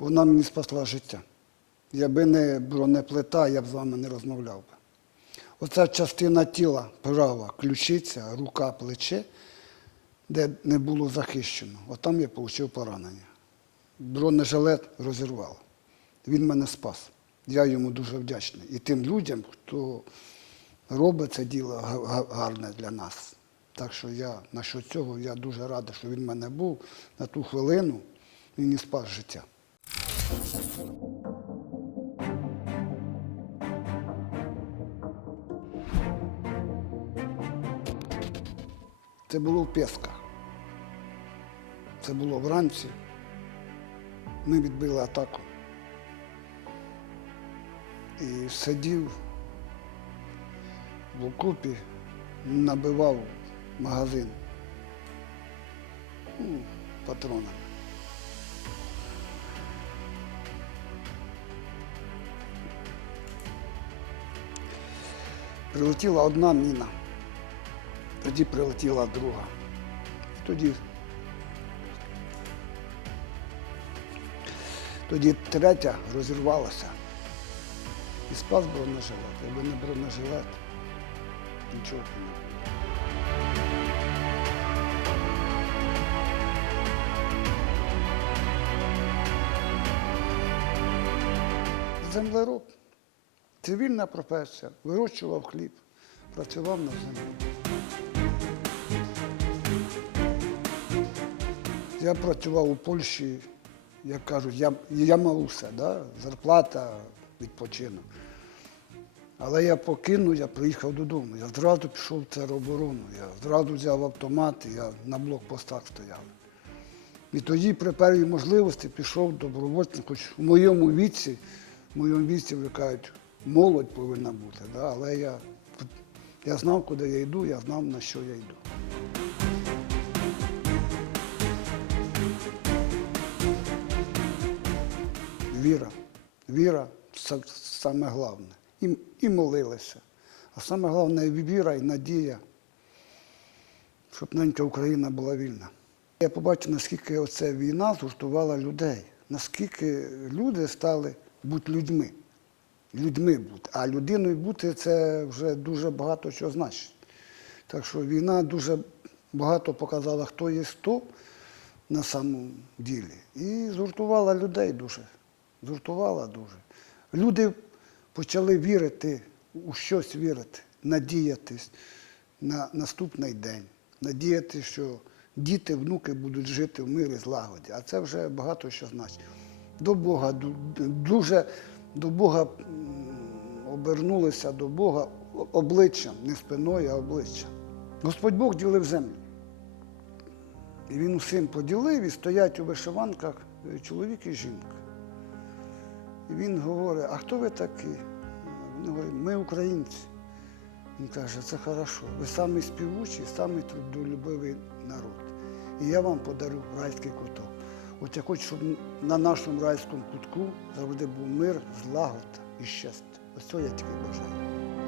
Вона мені спасла життя. Якби не бронеплита, я б з вами не розмовляв би. Оця частина тіла права, ключиця, рука, плече, де не було захищено. Отам я отримав поранення. Бронежилет розірвало. Він мене спас. Я йому дуже вдячний. І тим людям, хто робить це діло га- га- гарне для нас. Так що я насчет цього я дуже радий, що він в мене був на ту хвилину, він мені спас життя. Це було в Песках. Це було вранці. Ми відбили атаку. І сидів в окопі, набивав магазин ну, патронами. Прилетіла одна міна, тоді прилетіла друга. Тоді, тоді третя розірвалася. І спас бронежилет. Якби не бронежилет, нічого не було. Землероб. Цивільна професія. Вирощував хліб, працював на землі. Я працював у Польщі, як кажуть, я, я мав усе, да? зарплата, відпочинок. Але я покинув, я приїхав додому. Я зразу пішов в тероборону. Я зразу взяв автомат, я на блокпостах стояв. І тоді при першій можливості пішов добровольцем, хоч у моєму віці, в моєму віці, ви кажуть, молодь повинна бути. Да? Але я, я знав, куди я йду, я знав, на що я йду. Віра. Віра це саме головне. І, і молилися. А саме головне віра і надія, щоб ненька Україна була вільна. Я побачив, наскільки оця війна згуртувала людей, наскільки люди стали бути людьми. Людьми бути. А людиною бути це вже дуже багато що значить. Так що війна дуже багато показала, хто є хто на самому ділі. І згуртувала людей дуже. Згуртувала дуже. Люди почали вірити, у щось вірити, надіятись на наступний день, надіяти, що діти, внуки будуть жити в мирі, злагоді. А це вже багато що значить. До Бога, ду- дуже до Бога обернулися до Бога обличчям, не спиною, а обличчям. Господь Бог ділив землю. І він усім поділив, і стоять у вишиванках е, чоловік і жінка. І він говорить, а хто ви такі? Він говорить, ми українці. Він каже, це хорошо. Ви самий співучий, самий трудолюбивий народ. І я вам подарю райський куток. От я хочу, щоб на нашому райському кутку завжди був мир, злагода і щастя. Ось цього я тільки бажаю.